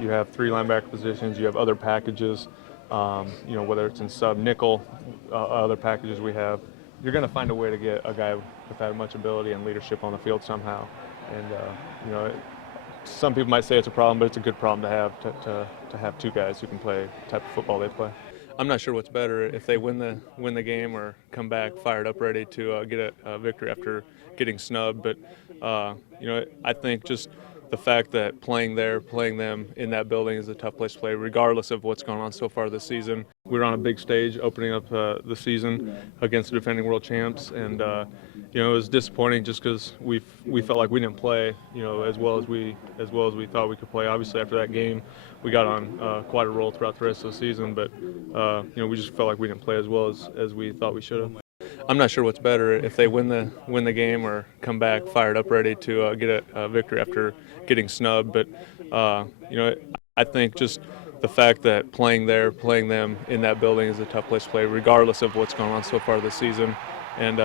You have three linebacker positions. You have other packages, whether it's in sub, nickel, other packages we have. You're going to find a way to get a guy with that much ability and leadership on the field somehow. And, some people might say it's a problem, but it's a good problem to have two guys who can play the type of football they play. I'm not sure what's better, if they win the game or come back fired up, ready to get a victory after getting snubbed. But I think just the fact that playing them in that building is a tough place to play, regardless of what's going on so far this season. We're on a big stage opening up the season against the defending world champs, and it was disappointing just because we felt like we didn't play as well as we thought we could play. Obviously, after that game, we got on quite a roll throughout the rest of the season, but we just felt like we didn't play as well as we thought we should have. I'm not sure what's better, if they win the game or come back fired up, ready to get a victory after getting snubbed. But I think just the fact that playing them in that building is a tough place to play, regardless of what's going on so far this season. And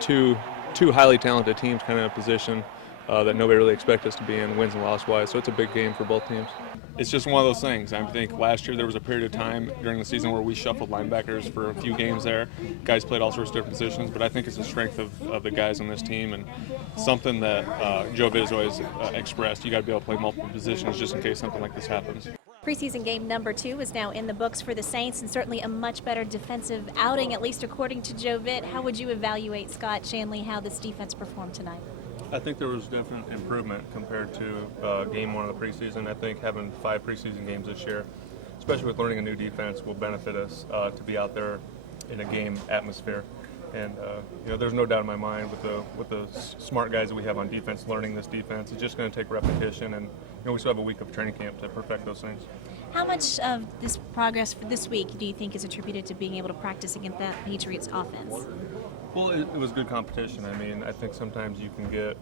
two highly talented teams kind of in a position that nobody really expected us to be in, wins and loss wise. So it's a big game for both teams. It's just one of those things. I think last year there was a period of time during the season where we shuffled linebackers for a few games there. Guys played all sorts of different positions, but I think it's the strength of the guys on this team, and something that Joe Vitt has always expressed. You got to be able to play multiple positions just in case something like this happens. Preseason game number 2 is now in the books for the Saints, and certainly a much better defensive outing, at least according to Joe Vitt. How would you evaluate, Scott Shanle, how this defense performed tonight? I think there was definite improvement compared to game 1 of the preseason. I think having 5 preseason games this year, especially with learning a new defense, will benefit us to be out there in a game atmosphere. And there's no doubt in my mind with the smart guys that we have on defense learning this defense, it's just going to take repetition, and we still have a week of training camp to perfect those things. How much of this progress for this week do you think is attributed to being able to practice against that Patriots offense? Well, it was good competition. I mean, I think sometimes you can get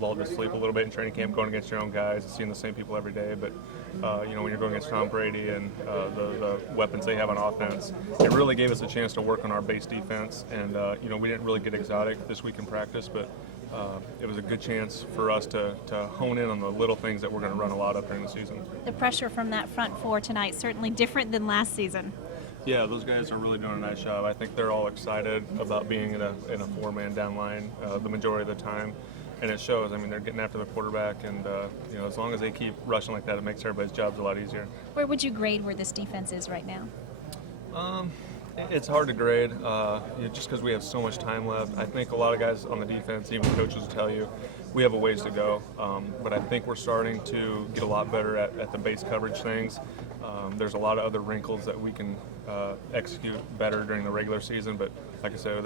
lulled to sleep a little bit in training camp going against your own guys, seeing the same people every day. But, when you're going against Tom Brady and the weapons they have on offense, it really gave us a chance to work on our base defense. And, we didn't really get exotic this week in practice, but it was a good chance for us to hone in on the little things that we're going to run a lot of during the season. The pressure from that front four tonight, certainly different than last season. Yeah, those guys are really doing a nice job. I think they're all excited about being in a 4-man down line the majority of the time, and it shows. I mean, they're getting after the quarterback, and as long as they keep rushing like that, it makes everybody's jobs a lot easier. Where would you grade where this defense is right now? It's hard to grade just because we have so much time left. I think a lot of guys on the defense, even coaches, will tell you we have a ways to go. But I think we're starting to get a lot better at the base coverage things. There's a lot of other wrinkles that we can execute better during the regular season. But like I said,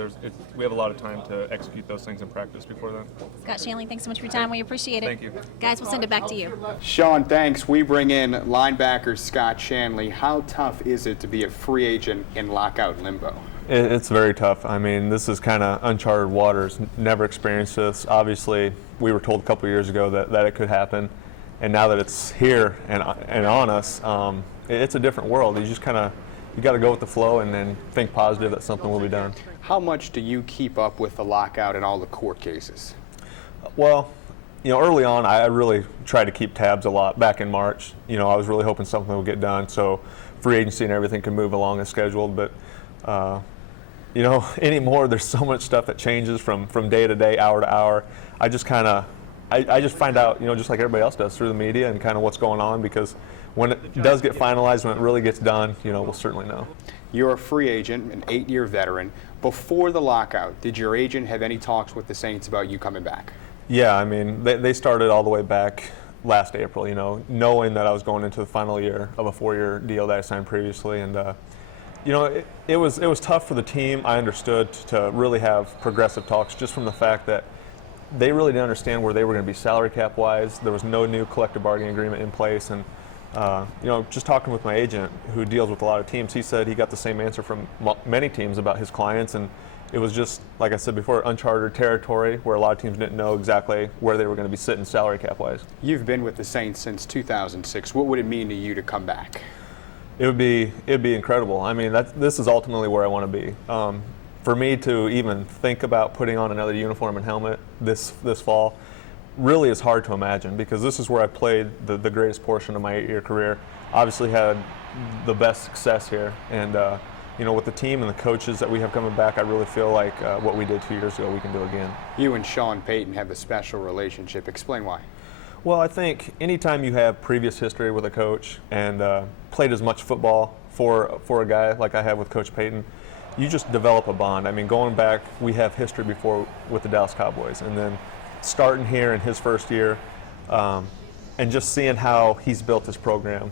we have a lot of time to execute those things in practice before then. Scott Shanle, thanks so much for your time. We appreciate it. Thank you. Guys, we'll send it back to you. Sean, thanks. We bring in linebacker Scott Shanle. How tough is it to be a free agent in lockout limbo? It's very tough. I mean, this is kind of uncharted waters. Never experienced this. Obviously, we were told a couple of years ago that it could happen, and now that it's here and on us, it's a different world. You got to go with the flow and then think positive that something will be done. How much do you keep up with the lockout and all the court cases? Well, early on, I really tried to keep tabs a lot. Back in March, I was really hoping something would get done so free agency and everything could move along as scheduled. But anymore, there's so much stuff that changes from day to day, hour to hour. I just find out, just like everybody else does through the media and kind of what's going on, because when it does get finalized, when it really gets done, we'll certainly know. You're a free agent, an 8-year veteran. Before the lockout, did your agent have any talks with the Saints about you coming back? Yeah, I mean, they started all the way back last April, knowing that I was going into the final year of a 4-year deal that I signed previously. And, it was tough for the team. I understood to really have progressive talks just from the fact that they really didn't understand where they were going to be salary cap wise. There was no new collective bargaining agreement in place. And, just talking with my agent who deals with a lot of teams, he said he got the same answer from many teams about his clients. And it was just, like I said before, uncharted territory where a lot of teams didn't know exactly where they were going to be sitting salary cap wise. You've been with the Saints since 2006. What would it mean to you to come back? It'd be incredible. I mean, this is ultimately where I want to be. For me to even think about putting on another uniform and helmet this fall, really is hard to imagine, because this is where I played the greatest portion of my 8-year career. Obviously had the best success here, and with the team and the coaches that we have coming back, I really feel like what we did 2 years ago we can do again. You and Sean Payton have a special relationship. Explain why. Well, I think anytime you have previous history with a coach and played as much football for a guy like I have with Coach Payton, you just develop a bond. I mean, going back, we have history before with the Dallas Cowboys, and then starting here in his first year, and just seeing how he's built his program,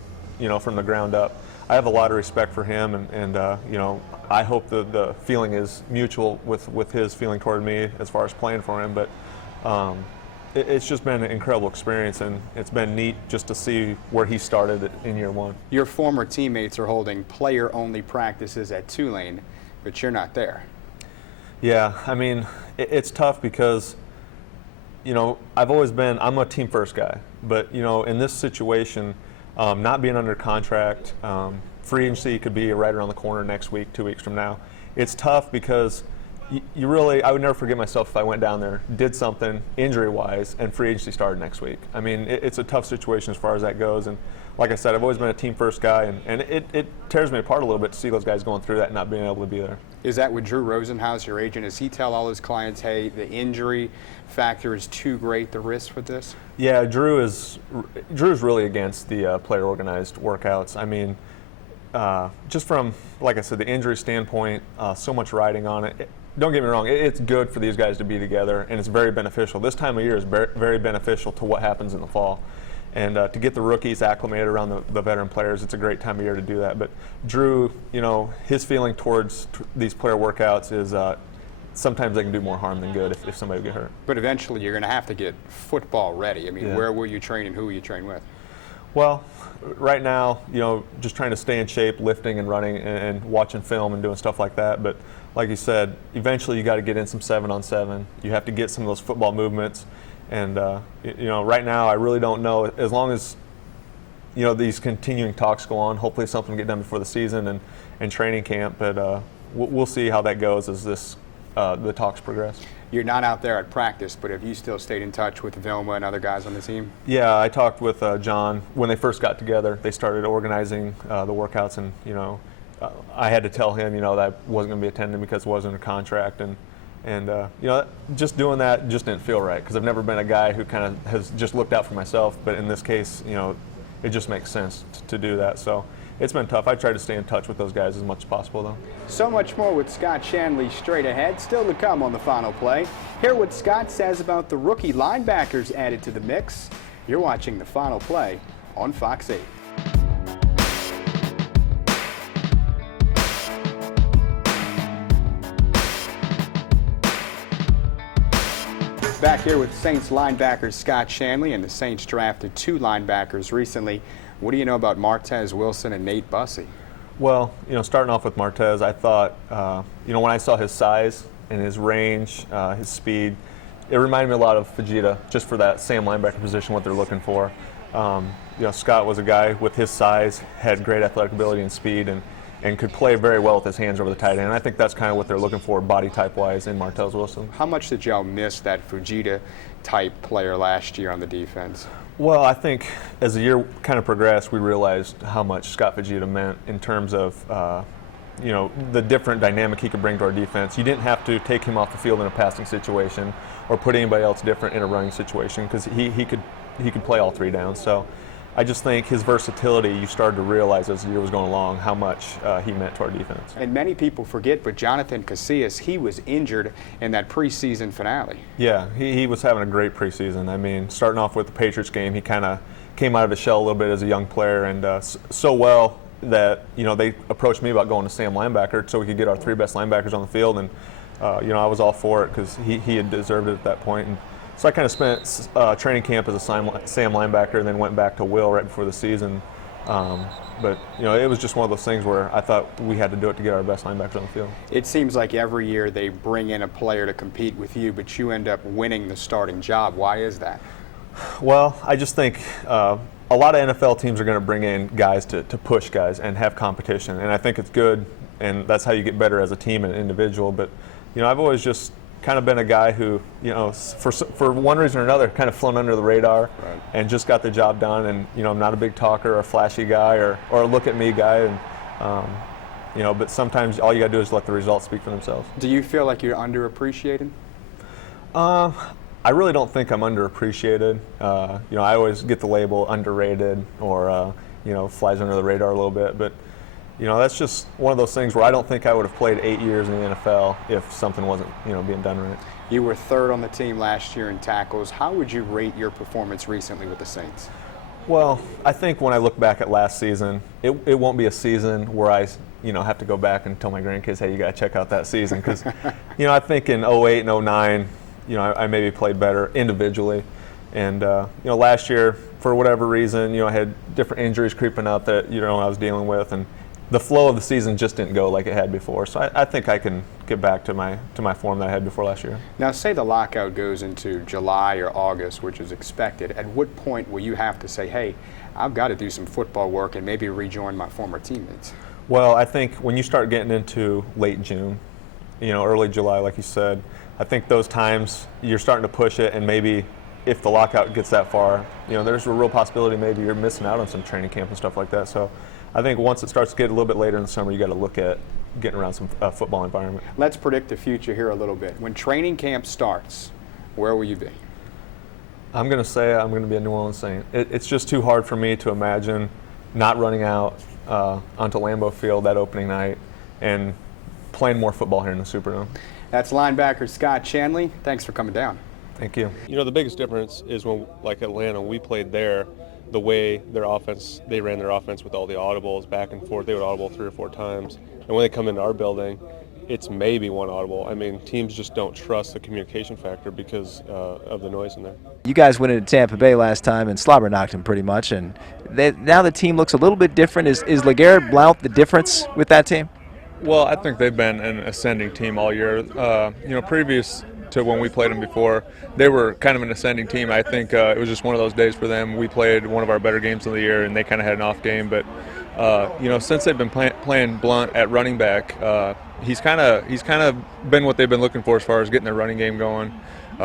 from the ground up. I have a lot of respect for him, and I hope the feeling is mutual with his feeling toward me as far as playing for him. But it's just been an incredible experience, and it's been neat just to see where he started in year one. Your former teammates are holding player-only practices at Tulane, but you're not there. Yeah, I mean, it's tough because, I'm a team first guy, but, in this situation, not being under contract, free agency could be right around the corner next week, 2 weeks from now. It's tough because I would never forget myself if I went down there, did something injury-wise, and free agency started next week. I mean, it's a tough situation as far as that goes. And like I said, I've always been a team-first guy, and it tears me apart a little bit to see those guys going through that and not being able to be there. Is that with Drew Rosenhaus, your agent? Does he tell all his clients, hey, the injury factor is too great, the risk with this? Yeah, Drew's really against the player-organized workouts. I mean, just from, like I said, the injury standpoint, so much riding on it. Don't get me wrong, it's good for these guys to be together, and it's very beneficial. This time of year is very beneficial to what happens in the fall. And to get the rookies acclimated around the veteran players, it's a great time of year to do that. But Drew, his feeling towards these player workouts is sometimes they can do more harm than good if somebody would get hurt. But eventually you're going to have to get football ready. I mean, Yeah. Where will you train and who will you train with? Well, right now, just trying to stay in shape, lifting and running and watching film and doing stuff like that. But like you said, eventually you got to get in some 7-on-7. You have to get some of those football movements. And, right now I really don't know. As long as, these continuing talks go on, hopefully something will get done before the season and training camp. But we'll see how that goes as the talks progress. You're not out there at practice, but have you still stayed in touch with Vilma and other guys on the team? Yeah, I talked with John when they first got together. They started organizing the workouts, and I had to tell him that I wasn't going to be attending because it wasn't a contract, and just doing that just didn't feel right, because I've never been a guy who kind of has just looked out for myself. But in this case, it just makes sense to do that. So it's been tough. I try to stay in touch with those guys as much as possible, though. So much more with Scott Shanle straight ahead. Still to come on the Final Play. Hear what Scott says about the rookie linebackers added to the mix. You're watching the Final Play on Fox 8. Back here with Saints linebacker Scott Shanle, and the Saints drafted 2 linebackers recently. What do you know about Martez Wilson and Nate Bussey? Well, starting off with Martez, I thought, when I saw his size and his range, his speed, it reminded me a lot of Fajita, just for that Sam linebacker position, what they're looking for. Scott was a guy with his size, had great athletic ability and speed, and could play very well with his hands over the tight end. And I think that's kind of what they're looking for body type-wise in Martez Wilson. How much did y'all miss that Fujita-type player last year on the defense? Well, I think as the year kind of progressed, we realized how much Scott Fujita meant in terms of, the different dynamic he could bring to our defense. You didn't have to take him off the field in a passing situation or put anybody else different in a running situation, because he could play all 3 downs. So I just think his versatility, you started to realize as the year was going along how much he meant to our defense. And many people forget, but Jonathan Casillas, he was injured in that preseason finale. Yeah, he was having a great preseason. I mean, starting off with the Patriots game, he kind of came out of his shell a little bit as a young player, and so well that, they approached me about going to Sam linebacker so we could get our 3 best linebackers on the field, and I was all for it because he had deserved it at that point. And so I kind of spent training camp as a Sam linebacker, and then went back to Will right before the season. But it was just one of those things where I thought we had to do it to get our best linebackers on the field. It seems like every year they bring in a player to compete with you, but you end up winning the starting job. Why is that? Well, I just think a lot of NFL teams are going to bring in guys to push guys and have competition, and I think it's good, and that's how you get better as a team and an individual. But I've always just kind of been a guy who, for one reason or another, kind of flown under the radar, Right. and just got the job done. And I'm not a big talker or a flashy guy or a look at me guy, and but sometimes all you got to do is let the results speak for themselves. Do you feel like you're underappreciated? I really don't think I'm underappreciated. I always get the label underrated or flies under the radar a little bit, but that's just one of those things where I don't think I would have played 8 years in the NFL if something wasn't being done right. You were third on the team last year in tackles. How would you rate your performance recently with the Saints? Well, I think when I look back at last season, it won't be a season where I have to go back and tell my grandkids, hey, you got to check out that season, because I think in 08 and 09, I maybe played better individually, and last year for whatever reason, I had different injuries creeping up that I was dealing with, and the flow of the season just didn't go like it had before. So I think I can get back to my form that I had before last year. Now, say the lockout goes into July or August, which is expected. At what point will you have to say, hey, I've got to do some football work and maybe rejoin my former teammates? Well, I think when you start getting into late June, early July, like you said, I think those times you're starting to push it, and maybe if the lockout gets that far, there's a real possibility maybe you're missing out on some training camp and stuff like that. So I think once it starts to get a little bit later in the summer, you got to look at getting around some football environment. Let's predict the future here a little bit. When training camp starts, where will you be? I'm going to say I'm going to be a New Orleans Saint. It's just too hard for me to imagine not running out onto Lambeau Field that opening night and playing more football here in the Superdome. That's linebacker Scott Shanle. Thanks for coming down. Thank you. The biggest difference is when, like Atlanta, we played there, the way they ran their offense with all the audibles back and forth. They would audible 3 or 4 times. And when they come into our building, it's maybe one audible. I mean, teams just don't trust the communication factor because of the noise in there. You guys went into Tampa Bay last time and slobber knocked them pretty much, and now the team looks a little bit different. Is LeGarrette Blount the difference with that team? Well, I think they've been an ascending team all year. Previous to when we played them before, they were kind of an ascending team. I think it was just one of those days for them. We played one of our better games of the year, and they kind of had an off game. But since they've been playing Blount at running back, he's kind of been what they've been looking for as far as getting their running game going.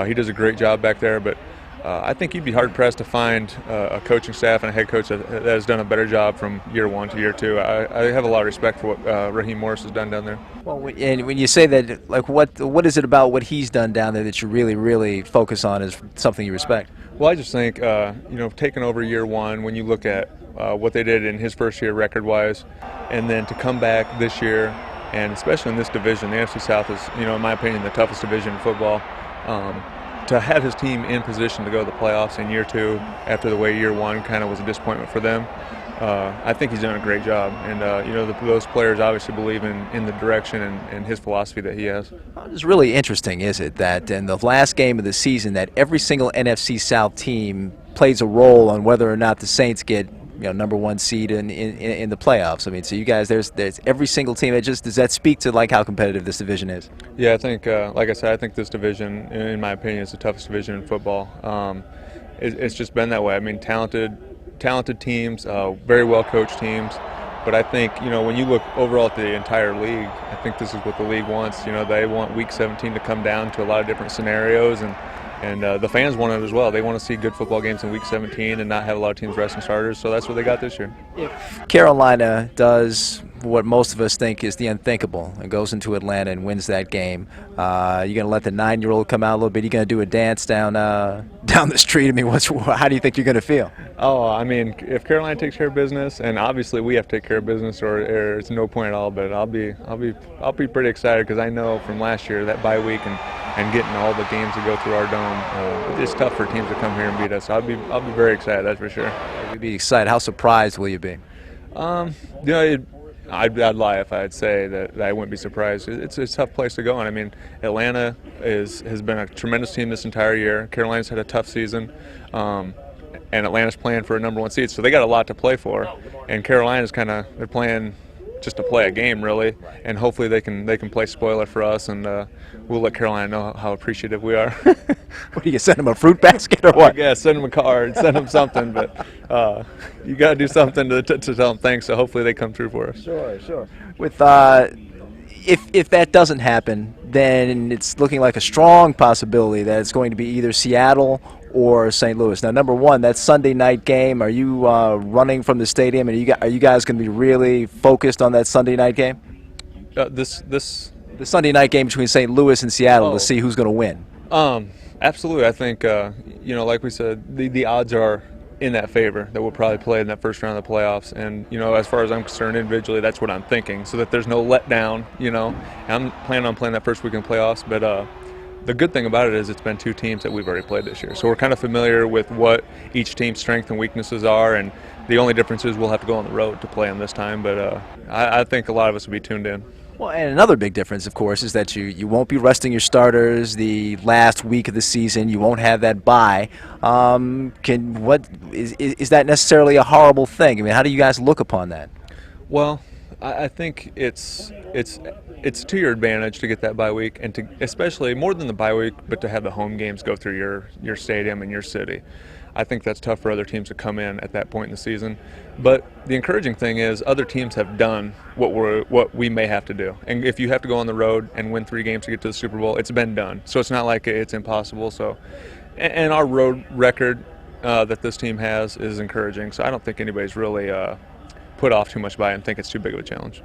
He does a great job back there, but I think you'd be hard-pressed to find a coaching staff and a head coach that has done a better job from year 1 to year 2. I have a lot of respect for what Raheem Morris has done down there. Well, and when you say that, like, what is it about what he's done down there that you really, really focus on as something you respect? Well, I just think, taking over year 1, when you look at what they did in his first year record-wise, and then to come back this year, and especially in this division, the NFC South is, in my opinion, the toughest division in football. To have his team in position to go to the playoffs in year 2 after the way year 1 kind of was a disappointment for them, I think he's done a great job. And, those players obviously believe in the direction and his philosophy that he has. It's really interesting, is it, that in the last game of the season that every single NFC South team plays a role on whether or not the Saints get number 1 seed in the playoffs. I mean, so you guys, there's every single team. Does that speak to like how competitive this division is? Yeah, I think, like I said, I think this division, in my opinion, is the toughest division in football. It's just been that way. I mean, talented teams, very well coached teams. But I think, when you look overall at the entire league, I think this is what the league wants. They want Week 17 to come down to a lot of different scenarios, and the fans want it as well. They want to see good football games in Week 17 and not have a lot of teams resting starters, so that's what they got this year. If Carolina does what most of us think is the unthinkable and goes into Atlanta and wins that game, you're going to let the 9-year-old come out a little bit? You're going to do a dance down the street? I mean, how do you think you're going to feel? Oh, I mean, if Carolina takes care of business, and obviously we have to take care of business, or it's no point at all. But I'll be pretty excited because I know from last year that bye week and getting all the games to go through our dome, it's tough for teams to come here and beat us. So I'll be very excited, that's for sure. You'll be excited. How surprised will you be? I'd lie if I'd say that I wouldn't be surprised. It's a tough place to go in. I mean, Atlanta has been a tremendous team this entire year. Carolina's had a tough season, and Atlanta's playing for a number 1 seed, so they got a lot to play for. And Carolina's they're playing just to play a game, really, and hopefully they can play spoiler for us, and we'll let Carolina know how appreciative we are. What, do you send them a fruit basket or what? Yeah, send them a card, send them something, but you got to do something to tell them thanks, so hopefully they come through for us. Sure. With if that doesn't happen, then it's looking like a strong possibility that it's going to be either Seattle or St. Louis. Now, number one, that Sunday night game. Are you running from the stadium, and are you guys going to be really focused on that Sunday night game? The The Sunday night game between St. Louis and Seattle Oh. to see who's going to win. Absolutely. I think, like we said, the odds are in that favor that we'll probably play in that first round of the playoffs. And, as far as I'm concerned individually, that's what I'm thinking, so that there's no letdown, I'm planning on playing that first weekend playoffs. But the good thing about it is it's been two teams that we've already played this year. So we're kind of familiar with what each team's strengths and weaknesses are. And the only difference is we'll have to go on the road to play them this time. But I think a lot of us will be tuned in. Well, and another big difference, of course, is that you won't be resting your starters the last week of the season. You won't have that bye. Is that necessarily a horrible thing? I mean, how do you guys look upon that? Well, I think it's to your advantage to get that bye week, and to especially more than the bye week, but to have the home games go through your stadium and your city. I think that's tough for other teams to come in at that point in the season. But the encouraging thing is other teams have done what we may have to do. And if you have to go on the road and win 3 games to get to the Super Bowl, it's been done. So it's not like it's impossible. So, and our road record that this team has is encouraging. So I don't think anybody's really put off too much by it and think it's too big of a challenge.